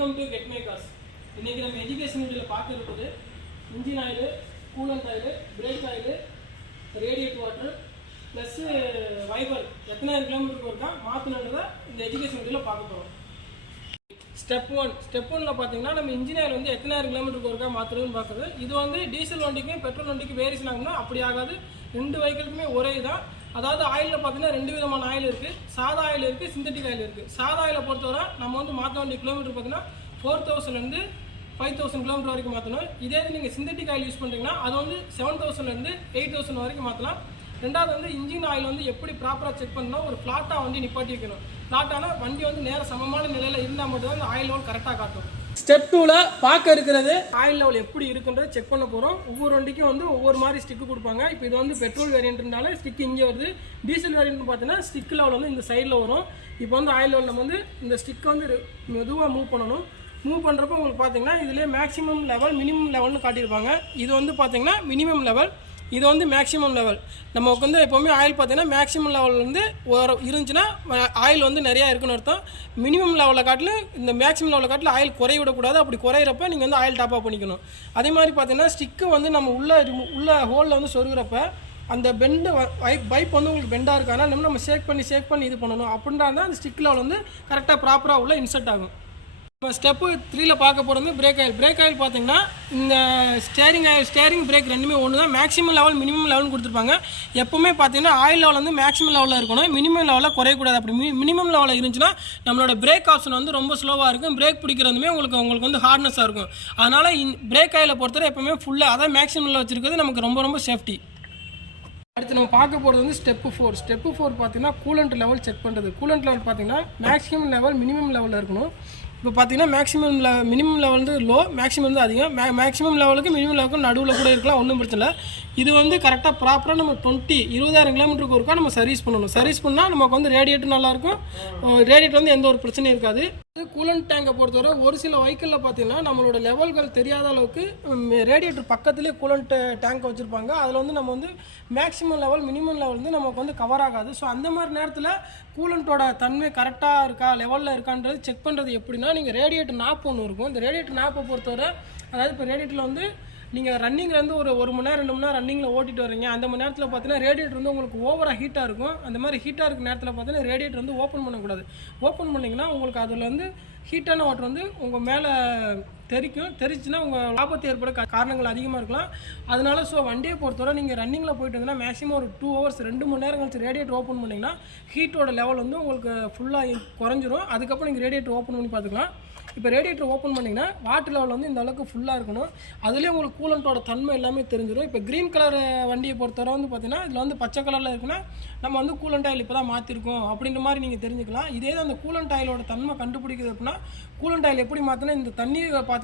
Welcome to get my cars. இன்றைக்கி நம்ம education வீடியோவில் பார்க்க இருக்குது engine oil, coolant oil, brake oil, radiator water plus wiper எத்தனாயிரம் கிலோமீட்டருக்கு இருக்கா மாற்றணுன்றதை இந்த எஜுகேஷன் வீடியோவில் பார்க்க போகிறோம். ஸ்டெப் ஒன்னில் பார்த்தீங்கன்னா நம்ம இன்ஜின் ஆயில் வந்து எத்தனாயிரம் கிலோமீட்டருக்கு இருக்கா மாற்றுறதுன்னு பார்க்குறது. இது வந்து டீசல் வண்டிக்கும் பெட்ரோல் வண்டிக்கும் வேரியேஷன் ஆகும்னா அப்படி ஆகாது. ரெண்டு வெஹிக்கிளுக்குமே ஒரே தான். அதாவது ஆயிலில் பார்த்தீங்கன்னா ரெண்டு விதமான ஆயில் இருக்குது. சாதா ஆயில் இருக்குது, சிந்தட்டிக் ஆயில் இருக்குது. சாதா ஆயிலை பொறுத்தவரை நம்ம வந்து மாற்ற வேண்டிய கிலோமீட்டர் பார்த்தீங்கன்னா 4000 5000 கிலோமீட்டர் வரைக்கும் மாற்றணும். இதே நீங்கள் சிந்தட்டிக் ஆயில் யூஸ் பண்ணுறீங்கன்னா அது வந்து 7000 8000 வரைக்கும் மாற்றலாம். ரெண்டாவது வந்து இன்ஜின் ஆயில் வந்து எப்படி ப்ராப்பராக செக் பண்ணணும், ஒரு ஃப்ளாட்டாக வண்டி நிப்பாட்டி வைக்கணும். ஃப்ளாட்டான வண்டி வந்து நேர சமமான நிலையில் இருந்தால் மட்டும் தான் அந்த ஆயில் லெவல் கரெக்டாக காட்டும். ஸ்டெப் 2ல் பார்க்க இருக்கிறது ஆயில் லெவல் எப்படி இருக்குன்றதை செக் பண்ண போகிறோம். ஒவ்வொரு வண்டிக்கும் வந்து ஒவ்வொரு மாதிரி ஸ்டிக்கு கொடுப்பாங்க. இப்போ இது வந்து பெட்ரோல் வேரியண்ட்னால ஸ்டிக் இங்கே வருது. டீசல் வேரியன்ட் பார்த்தீங்கன்னா ஸ்டிக் லெவல் வந்து இந்த சைடில் வரும். இப்போ வந்து ஆயில் லெவல் நம்ம வந்து இந்த ஸ்டிக்கை வந்து மெதுவாக மூவ் பண்ணணும். மூவ் பண்ணுறப்போ உங்களுக்கு பார்த்தீங்கன்னா இதிலே மேக்ஸிமம் லெவல் மினிமம் லெவல்னு காட்டியிருப்பாங்க. இது வந்து பார்த்தீங்கன்னா மினிமம் லெவல், இது வந்து மேக்ஸிமம் லெவல். நமக்கு வந்து எப்போவுமே ஆயில் பார்த்தீங்கன்னா மேக்ஸிமம் லெவல் வந்து இருந்துச்சுன்னா ஆயில் வந்து நிறையா இருக்குன்னு அர்த்தம். மினிமம் லெவலில் காட்டிலும் இந்த மேக்ஸிமம் லெவலில் காட்டில் ஆயில் குறைய விடக்கூடாது. அப்படி குறையிறப்ப நீங்கள் வந்து ஆயில் டாப் அப் பண்ணிக்கணும். அதே மாதிரி பார்த்தீங்கன்னா ஸ்டிக்கு வந்து நம்ம உள்ள ஹோலில் வந்து சொருகிறப்ப அந்த பெண்டு பைப் வந்து உங்களுக்கு பெண்டாக இருக்கு. ஆனால் நம்ம ஷேக் பண்ணி இது பண்ணணும். அப்படின்றா தான் அந்த ஸ்டிக் லெவல் வந்து கரெக்டாக ப்ராப்பராக உள்ள இன்சர்ட் ஆகும். இப்போ ஸ்டெப்பு 3ல் பார்க்க போகிறது பிரேக் ஆயில். பிரேக் ஆயில் பார்த்தீங்கன்னா இந்த ஸ்டேரிங் பிரேக் ரெண்டுமே ஒன்று தான். மேக்ஸிமம் லெவல் மினிமம் லெவல்னு கொடுத்துருப்பாங்க. எப்போவுமே பார்த்தீங்கன்னா ஆயில் லெவல் வந்து மேக்ஸிமம் லெவலில் இருக்கணும், மினிமம் லெவலில் குறையக்கூடாது. அப்படி மினிமம் லெவலில் இருந்துச்சுன்னா நம்மளோட பிரேக் ஆப்ஷன் வந்து ரொம்ப ஸ்லோவாக இருக்கும். பிரேக் பிடிக்கிறதுமே உங்களுக்கு வந்து ஹார்ட்னஸாக இருக்கும். அதனால் பிரேக் ஆயிலை பொறுத்தவரை எப்போவுமே ஃபுல்லாக அதான் மேக்ஸிமமில் வச்சுருக்கிறது நமக்கு ரொம்ப சேஃப்டி. அடுத்து நம்ம பார்க்க போகிறது வந்து ஸ்டெப்பு 4 பார்த்தீங்கன்னா கூலண்ட் லெவல் செக் பண்ணுறது. கூலண்ட் லெவல் பார்த்தீங்கன்னா மேக்ஸிமம் லெவல் மினிமம் லெவலில் இருக்கணும். இப்போ பார்த்தீங்கன்னா மினிமம் லெவல் வந்து லோ, மேக்ஸிமம் வந்து அதிகம். மேக்ஸிமம் லெவலுக்கு மினிமம் லெவலுக்கு நடுவில் கூட இருக்கலாம், ஒன்றும் பிரச்சனை இல்லை. இது வந்து கரெக்டாக ப்ராப்பராக நம்ம 20,000 கிலோமீட்டருக்கு ஒருக்கா நம்ம சர்வீஸ் பண்ணணும். சர்வீஸ் பண்ணால் நமக்கு வந்து ரேடியேட்டர் நல்லாயிருக்கும். ரேடியேட்டர் வந்து எந்த ஒரு பிரச்சனையும் இருக்காது. கூலண்ட் டேங்கை பொறுத்தவரை ஒரு சில வெஹிக்கிளில் பார்த்தீங்கன்னா நம்மளோட லெவல்கள் தெரியாத அளவுக்கு ரேடியேட்டர் பக்கத்துலேயே கூலண்ட் டேங்க் வச்சுருப்பாங்க. அதில் வந்து நம்ம வந்து மேக்ஸிமம் லெவல் மினிமம் லெவல் வந்து நமக்கு வந்து கவர் ஆகாது. ஸோ அந்த மாதிரி நேரத்தில் கூலண்ட்டோட தன்மை கரெக்டாக இருக்கா, லெவலில் இருக்கான்றது செக் பண்ணுறது எப்படின்னா, நீங்கள் ரேடியேட்டர் நாப் ஒன்று இருக்கும். இந்த ரேடியேட்டர் நாப்பை பொறுத்தவரை அதாவது இப்போ ரேடியேட்டரில் வந்து நீங்கள் ரன்னிங்லேருந்து ஒரு மணி நேரம் 2 மணி நேரம் ரன்னிங்கில் ஓட்டிட்டு வரீங்க. அந்த மணி நேரத்தில் பார்த்தீங்கன்னா ரேடியேட்டர் வந்து உங்களுக்கு ஓவராக ஹீட்டாக இருக்கும். அந்த மாதிரி ஹீட்டாக இருக்க நேரத்தில் பார்த்தீங்கன்னா ரேடியேட்டர் வந்து ஓப்பன் பண்ணக்கூடாது. ஓப்பன் பண்ணிங்கன்னா உங்களுக்கு அதில் வந்து ஹீட்டான வாட்டர் வந்து உங்கள் மேலே தெரிச்சுன்னா உங்கள் ஆபத்து ஏற்பட காரணங்கள் அதிகமாக இருக்கலாம். அதனால வண்டியை பொறுத்தவரை நீங்கள் ரன்னிங்கில் போயிட்டு வந்தீங்கன்னா மேக்ஸிமம் ஒரு 2 ஹவர்ஸ் 2 மணி நேரம் கழிச்சு ரேடியேட்டர் ஓப்பன் பண்ணிங்கன்னா ஹீட்டோட லெவல் வந்து உங்களுக்கு ஃபுல்லாக குறைஞ்சிரும். அதுக்கப்புறம் நீங்கள் ரேடியேட்டர் ஓப்பன் பண்ணி பார்த்துக்கலாம். இப்போ ரேடியேட்டர் ஓப்பன் பண்ணிங்கன்னா வாட்டர் லெவல் வந்து இந்த அளவுக்கு ஃபுல்லாக இருக்கணும். அதுலேயே உங்களுக்கு கூலண்ட்டோட தன்மை எல்லாமே தெரிஞ்சிடும். இப்போ க்ரீன் கலர் வண்டியை பொறுத்தவரை வந்து பார்த்தீங்கன்னா இதில் வந்து பச்சை கலரில் இருக்குன்னா நம்ம வந்து கூலண்ட் ஆயில் இப்போ தான் மாற்றிருக்கோம் அப்படின்ற மாதிரி நீங்கள் தெரிஞ்சுக்கலாம். இதே தான் அந்த கூலண்ட் ஆயிலோட தன்மை கண்டுபிடிக்கிறது அப்படின்னா கூலண்ட் ஆயில் எப்படி மாற்றினா இந்த தண்ணியை பார்த்தீங்கன்னா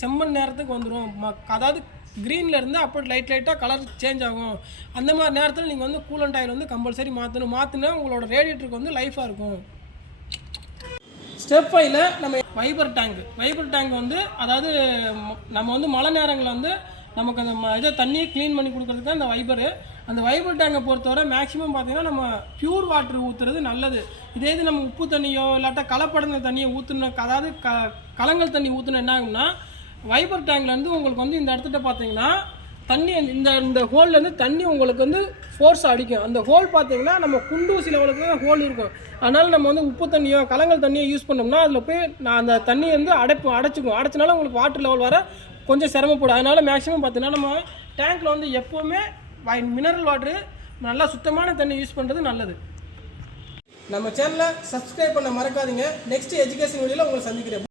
செம்மண் நேரத்துக்கு வந்துடும். அதாவது க்ரீனில் இருந்து அப்படி லைட்டாக கலர் சேஞ்ச் ஆகும். அந்த மாதிரி நேரத்தில் நீங்கள் வந்து கூலண்ட் ஆயில் வந்து கம்பல்சரி மாற்றினா உங்களோட ரேடியேட்டருக்கு வந்து லைஃபாக இருக்கும். ஸ்டெப் 5ல் நம்ம வைபர் டேங்க் வந்து அதாவது நம்ம வந்து மழை நேரங்களில் வந்து நமக்கு அந்த தண்ணியை க்ளீன் பண்ணி கொடுக்குறதுக்கு தான் இந்த வைபரு. அந்த வைபர் டேங்கை பொறுத்தவரை மேக்ஸிமம் பார்த்தீங்கன்னா நம்ம பியூர் வாட்டர் ஊற்றுறது நல்லது. இதே இது நம்ம உப்பு தண்ணியோ இல்லாட்டா கலப்படந்த தண்ணியை ஊற்றுன அதாவது கலங்கல் தண்ணி ஊற்றுனா என்ன ஆகும்னா வைபர் டேங்க்லேருந்து உங்களுக்கு வந்து இந்த இடத்துல பார்த்தீங்கன்னா தண்ணி இந்த ஹோல்லேருந்து தண்ணி உங்களுக்கு வந்து ஃபோர்ஸாக அடிக்கும். அந்த ஹோல் பார்த்தீங்கன்னா நம்ம குண்டூசி லெவலுக்கு தான் ஹோல் இருக்கும். அதனால் நம்ம வந்து உப்பு தண்ணியோ கலங்கல் தண்ணியோ யூஸ் பண்ணோம்னா அதில் போய் அந்த தண்ணியை வந்து அடைச்சினால உங்களுக்கு வாட்டர் லெவல் வர கொஞ்சம் சிரமப்படும். அதனால் மேக்ஸிமம் பார்த்தீங்கன்னா நம்ம டேங்க்கில் வந்து எப்போவுமே மினரல் வாட்ரு நல்லா சுத்தமான தண்ணி யூஸ் பண்ணுறது நல்லது. நம்ம சேனலை சப்ஸ்கிரைப் பண்ண மறக்காதீங்க. நெக்ஸ்ட் எஜுகேஷன் வீடியோவில் உங்களை சந்திக்கிறேன்.